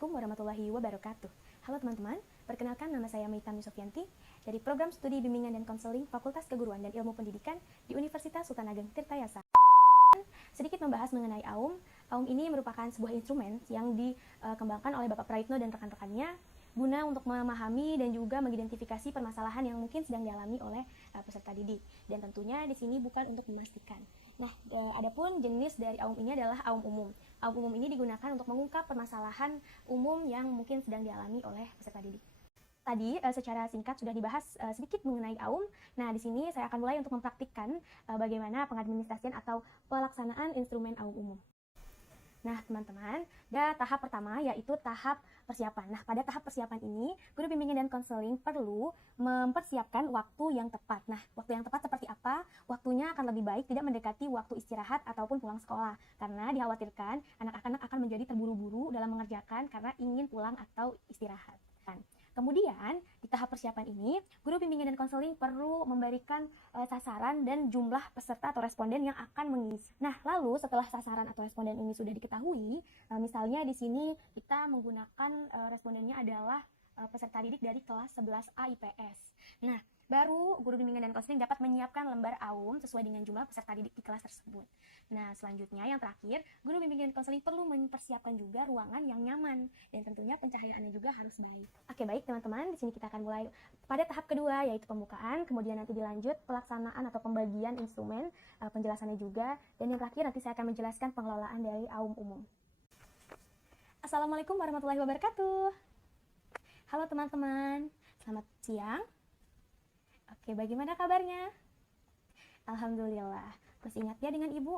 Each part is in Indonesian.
Assalamualaikum warahmatullahi wabarakatuh. Halo teman-teman, perkenalkan nama saya Meitam Yusofianti dari Program Studi Bimbingan dan Konseling Fakultas Keguruan dan Ilmu Pendidikan di Universitas Sultan Ageng Tirtayasa. Sedikit membahas mengenai AUM. AUM ini merupakan sebuah instrumen yang dikembangkan oleh Bapak Praitno dan rekan-rekannya guna untuk memahami dan juga mengidentifikasi permasalahan yang mungkin sedang dialami oleh peserta didik. Dan tentunya di sini bukan untuk memastikan. Nah, adapun jenis dari AUM ini adalah AUM umum. AUM umum ini digunakan untuk mengungkap permasalahan umum yang mungkin sedang dialami oleh peserta didik. Tadi secara singkat sudah dibahas sedikit mengenai AUM. Nah, di sini saya akan mulai untuk mempraktikkan bagaimana pengadministrasian atau pelaksanaan instrumen AUM umum. Nah, teman-teman, tahap pertama yaitu tahap persiapan. Nah, pada tahap persiapan ini, guru bimbingan dan konseling perlu mempersiapkan waktu yang tepat. Nah, waktu yang tepat seperti apa? Waktunya akan lebih baik tidak mendekati waktu istirahat ataupun pulang sekolah. Karena dikhawatirkan anak-anak akan menjadi terburu-buru dalam mengerjakan karena ingin pulang atau istirahat. Kemudian, di tahap persiapan ini, guru bimbingan dan konseling perlu memberikan sasaran dan jumlah peserta atau responden yang akan mengisi. Nah, lalu setelah sasaran atau responden ini sudah diketahui, misalnya di sini kita menggunakan respondennya adalah peserta didik dari kelas 11A IPS. Nah, baru guru bimbingan dan konseling dapat menyiapkan lembar AUM sesuai dengan jumlah peserta didik di kelas tersebut. Nah, selanjutnya yang terakhir, guru bimbingan dan konseling perlu mempersiapkan juga ruangan yang nyaman dan tentunya pencahayaannya juga harus baik. Oke, baik teman-teman, di sini kita akan mulai pada tahap kedua yaitu pembukaan, kemudian nanti dilanjut pelaksanaan atau pembagian instrumen, penjelasannya juga, dan yang terakhir nanti saya akan menjelaskan pengelolaan dari AUM umum. Assalamualaikum warahmatullahi wabarakatuh. Halo teman-teman, selamat siang. Oke, bagaimana kabarnya? Alhamdulillah. Masih ingat ya dengan Ibu?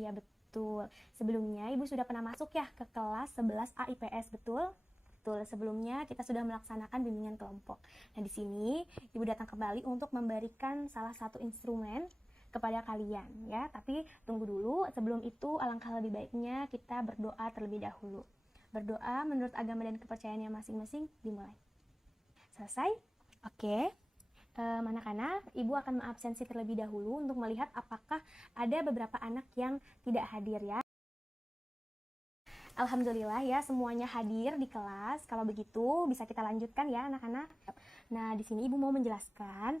Iya, betul. Sebelumnya Ibu sudah pernah masuk ya ke kelas 11A IPS, betul? Betul, sebelumnya kita sudah melaksanakan bimbingan kelompok. Nah, di sini Ibu datang kembali untuk memberikan salah satu instrumen kepada kalian ya. Tapi tunggu dulu, sebelum itu alangkah lebih baiknya kita berdoa terlebih dahulu. Berdoa menurut agama dan kepercayaannya masing-masing dimulai. Selesai? Oke. Anak-anak, Ibu akan mengabsensi terlebih dahulu untuk melihat apakah ada beberapa anak yang tidak hadir ya. Alhamdulillah ya, semuanya hadir di kelas. Kalau begitu bisa kita lanjutkan ya anak-anak. Nah, di sini Ibu mau menjelaskan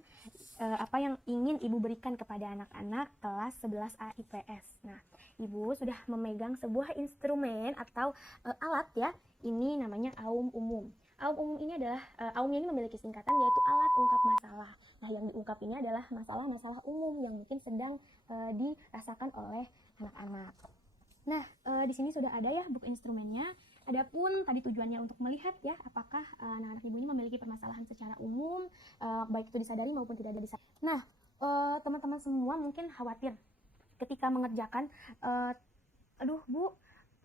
apa yang ingin Ibu berikan kepada anak-anak kelas 11A IPS. Nah, Ibu sudah memegang sebuah instrumen atau alat ya. Ini namanya AUM umum. AUM umum ini adalah, AUM ini memiliki singkatan yaitu alat ungkap masalah. Nah, yang diungkap ini adalah masalah-masalah umum yang mungkin sedang dirasakan oleh anak-anak. Nah, di sini sudah ada ya buku instrumennya. Adapun tadi tujuannya untuk melihat ya apakah anak-anak Ibu ini memiliki permasalahan secara umum, baik itu disadari maupun tidak ada disadari. Nah, teman-teman semua mungkin khawatir ketika mengerjakan, aduh Bu,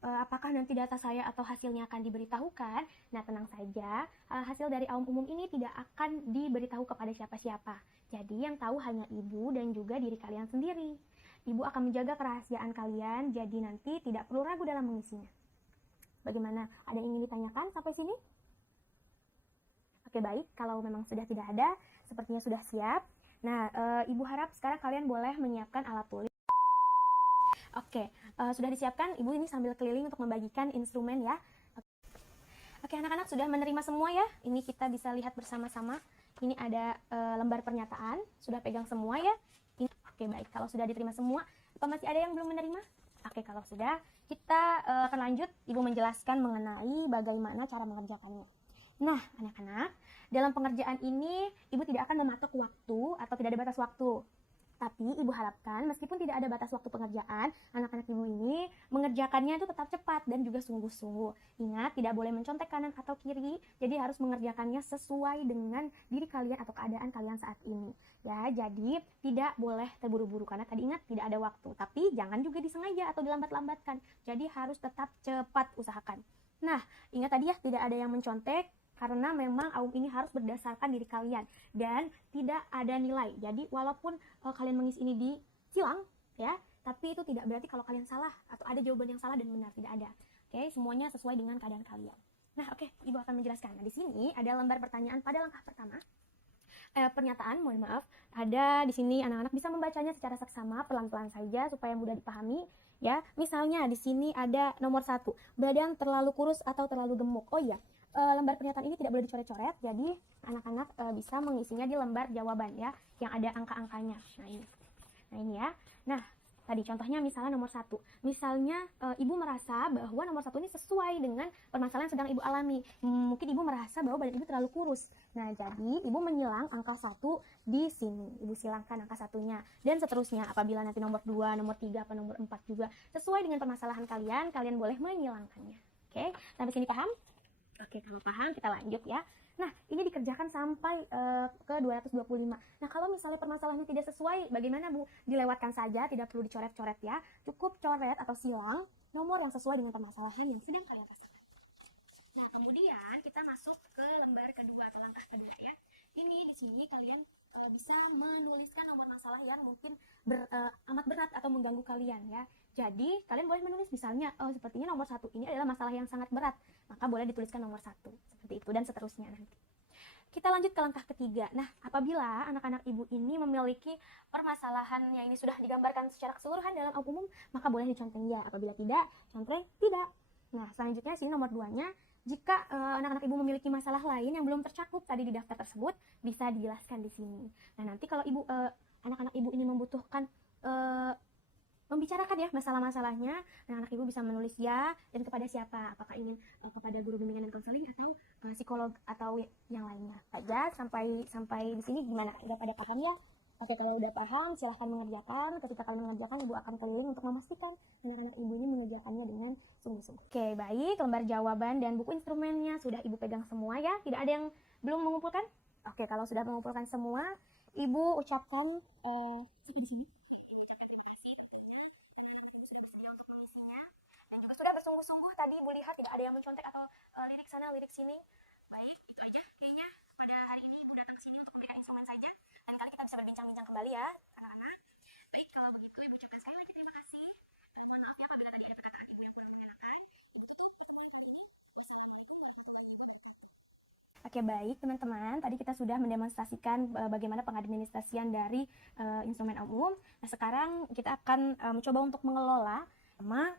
apakah nanti data saya atau hasilnya akan diberitahukan? Nah, tenang saja, hasil dari AUM umum ini tidak akan diberitahu kepada siapa-siapa. Jadi yang tahu hanya Ibu dan juga diri kalian sendiri. Ibu akan menjaga kerahasiaan kalian, jadi nanti tidak perlu ragu dalam mengisinya. Bagaimana? Ada yang ingin ditanyakan sampai sini? Oke, baik. Kalau memang sudah tidak ada, sepertinya sudah siap. Nah, Ibu harap sekarang kalian boleh menyiapkan alat tulis. Oke, sudah disiapkan. Ibu ini sambil keliling untuk membagikan instrumen ya. Oke, anak-anak sudah menerima semua ya. Ini kita bisa lihat bersama-sama. Ini ada lembar pernyataan. Sudah pegang semua ya. Oke, baik. Kalau sudah diterima semua, apa masih ada yang belum menerima? Oke, kalau sudah, kita akan lanjut. Ibu menjelaskan mengenai bagaimana cara mengerjakannya. Nah, anak-anak, dalam pengerjaan ini, Ibu tidak akan mematok waktu atau tidak ada batas waktu. Tapi Ibu harapkan meskipun tidak ada batas waktu pengerjaan, anak-anak Ibu ini mengerjakannya itu tetap cepat dan juga sungguh-sungguh. Ingat, tidak boleh mencontek kanan atau kiri, jadi harus mengerjakannya sesuai dengan diri kalian atau keadaan kalian saat ini. Ya, jadi tidak boleh terburu-buru karena tadi ingat tidak ada waktu. Tapi jangan juga disengaja atau dilambat-lambatkan. Jadi harus tetap cepat usahakan. Nah, ingat tadi ya tidak ada yang mencontek. Karena memang AUM ini harus berdasarkan diri kalian dan tidak ada nilai. Jadi walaupun kalian mengisi ini di silang ya, tapi itu tidak berarti kalau kalian salah atau ada jawaban yang salah dan benar, tidak ada. Oke, semuanya sesuai dengan keadaan kalian. Nah, oke, Ibu akan menjelaskan. Nah, di sini ada lembar pertanyaan pada langkah pertama. Pernyataan, mohon maaf, ada di sini anak-anak bisa membacanya secara seksama, pelan-pelan saja supaya mudah dipahami. Ya, misalnya di sini ada nomor 1, badan terlalu kurus atau terlalu gemuk. Oh iya, lembar pernyataan ini tidak boleh dicoret-coret, jadi anak-anak bisa mengisinya di lembar jawaban ya, yang ada angka-angkanya. Nah ini ya. Nah, tadi contohnya misalnya nomor 1. Misalnya ibu merasa bahwa nomor 1 ini sesuai dengan permasalahan yang sedang ibu alami. Mungkin ibu merasa bahwa badan ibu terlalu kurus. Nah, jadi ibu menyilang angka 1 di sini. Ibu silangkan angka 1-nya. Dan seterusnya, apabila nanti nomor 2, nomor 3, atau nomor 4 juga sesuai dengan permasalahan kalian, kalian boleh menyilangkannya. Oke, sampai sini paham? Oke, kalau paham kita lanjut ya. Nah, ini dikerjakan sampai ke 225. Nah, kalau misalnya permasalahannya tidak sesuai, bagaimana Bu? Dilewatkan saja, tidak perlu dicoret-coret ya. Cukup coret atau silang nomor yang sesuai dengan permasalahan yang sedang kalian rasakan. Nah, kemudian kita masuk ke lembar kedua atau langkah kedua ya. Ini di sini kalian bisa menuliskan nomor masalah yang mungkin amat berat atau mengganggu kalian ya. Jadi, kalian boleh menulis misalnya, sepertinya nomor 1 ini adalah masalah yang sangat berat. Maka boleh dituliskan nomor 1. Seperti itu dan seterusnya nanti. Kita lanjut ke langkah ketiga. Nah, apabila anak-anak ibu ini memiliki permasalahan yang ini sudah digambarkan secara keseluruhan dalam umum, maka boleh dicontreng ya. Apabila tidak, contreng tidak. Nah, selanjutnya sini nomor 2-nya, jika anak-anak ibu memiliki masalah lain yang belum tercakup tadi di daftar tersebut, bisa dijelaskan di sini. Nah, nanti kalau anak-anak ibu ini membutuhkan membicarakan ya masalah-masalahnya, anak-anak ibu bisa menulis ya, dan kepada siapa, apakah ingin kepada guru bimbingan dan konseling atau psikolog atau yang lainnya saja. Sampai di sini gimana, udah pada paham ya? Oke, kalau udah paham silahkan mengerjakan. Ketika kalian mengerjakan, ibu akan keliling untuk memastikan anak-anak ibu ini mengerjakannya dengan sungguh-sungguh. Oke, baik, lembar jawaban dan buku instrumennya sudah ibu pegang semua ya, tidak ada yang belum mengumpulkan? Oke, kalau sudah mengumpulkan semua, ibu ucapkan sampai di sini. Sudah bersungguh-sungguh tadi ibu lihat tidak ada yang mencontek atau lirik sana lirik sini. Baik, itu aja kayaknya pada hari ini ibu datang ke sini untuk memberikan instrumen saja. Lain kali kita bisa berbincang-bincang kembali ya anak-anak. Baik, kalau begitu ibu ucapkan sekali lagi terima kasih. Mohon maaf ya apabila tadi ada perkataan ibu yang kurang mengenakan. Ibu tutup pertemuan kali ini. Wassalamualaikum warahmatullahi wabarakatuh. Oke, baik teman-teman, tadi kita sudah mendemonstrasikan bagaimana pengadministrasian dari instrumen umum. Nah, sekarang kita akan mencoba untuk mengelola sama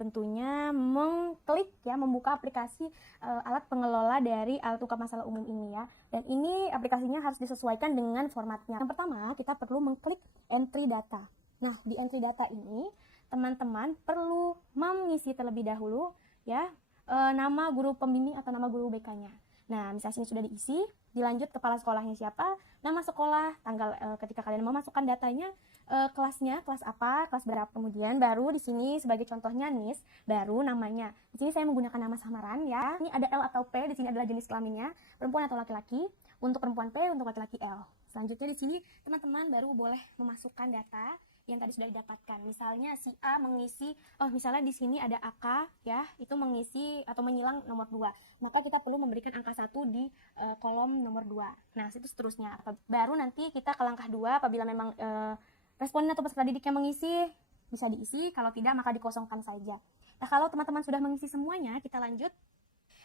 tentunya mengklik ya, membuka aplikasi alat pengelola dari alat ungkap masalah umum ini ya. Dan ini aplikasinya harus disesuaikan dengan formatnya. Yang pertama, kita perlu mengklik entry data. Nah, di entry data ini teman-teman perlu mengisi terlebih dahulu ya nama guru pembimbing atau nama guru BK-nya. Nah, misalnya sini sudah diisi, dilanjut kepala sekolahnya siapa, nama sekolah, tanggal ketika kalian memasukkan datanya, kelasnya, kelas apa, kelas berapa, kemudian baru di sini sebagai contohnya NIS, baru namanya. Di sini saya menggunakan nama samaran ya. Ini ada L atau P, di sini adalah jenis kelaminnya, perempuan atau laki-laki. Untuk perempuan P, untuk laki-laki L. Selanjutnya di sini teman-teman baru boleh memasukkan data yang tadi sudah didapatkan. Misalnya si A mengisi, misalnya di sini ada AK ya, itu mengisi atau menyilang nomor 2. Maka kita perlu memberikan angka 1 di kolom nomor 2. Nah, itu seterusnya. Baru nanti kita ke langkah 2 apabila memang responden atau peserta didik yang mengisi bisa diisi, kalau tidak maka dikosongkan saja. Nah, kalau teman-teman sudah mengisi semuanya, kita lanjut.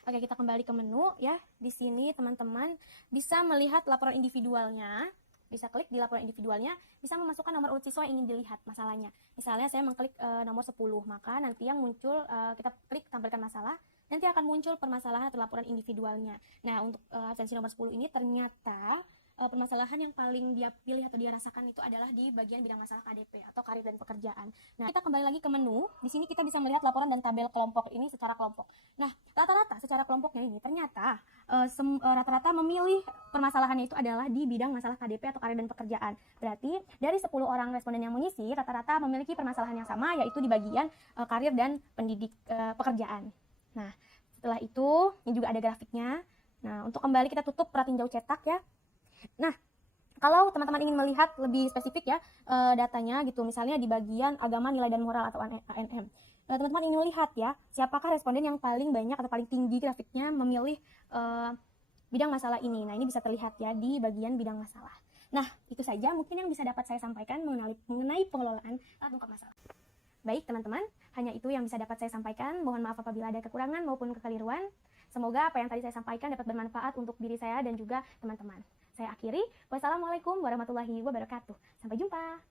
Oke, kita kembali ke menu ya. Di sini teman-teman bisa melihat laporan individualnya. Bisa klik di laporan individualnya, bisa memasukkan nomor urut siswa yang ingin dilihat masalahnya. Misalnya saya mengklik nomor 10, maka nanti yang muncul kita klik tampilkan masalah, nanti akan muncul permasalahan atau laporan individualnya. Nah, untuk absensi nomor 10 ini ternyata permasalahan yang paling dia pilih atau dia rasakan itu adalah di bagian bidang masalah KDP atau karir dan pekerjaan. Nah, kita kembali lagi ke menu. Di sini kita bisa melihat laporan dan tabel kelompok ini secara kelompok. Nah, rata-rata secara kelompoknya ini ternyata rata-rata memilih permasalahannya itu adalah di bidang masalah KDP atau karir dan pekerjaan. Berarti dari 10 orang responden yang mengisi rata-rata memiliki permasalahan yang sama, yaitu di bagian karir dan pekerjaan. Nah, setelah itu ini juga ada grafiknya. Nah, untuk kembali kita tutup perhatiin jauh cetak ya. Nah, kalau teman-teman ingin melihat lebih spesifik ya datanya gitu, misalnya di bagian agama, nilai dan moral atau ANM, teman-teman ingin melihat ya siapakah responden yang paling banyak atau paling tinggi grafiknya memilih bidang masalah ini. Nah, ini bisa terlihat ya di bagian bidang masalah. Nah, itu saja mungkin yang bisa dapat saya sampaikan mengenai pengelolaan alat ungkap masalah. Baik teman-teman, hanya itu yang bisa dapat saya sampaikan. Mohon maaf apabila ada kekurangan maupun kekeliruan. Semoga apa yang tadi saya sampaikan dapat bermanfaat untuk diri saya dan juga teman-teman. Saya akhiri. Wassalamualaikum warahmatullahi wabarakatuh. Sampai jumpa.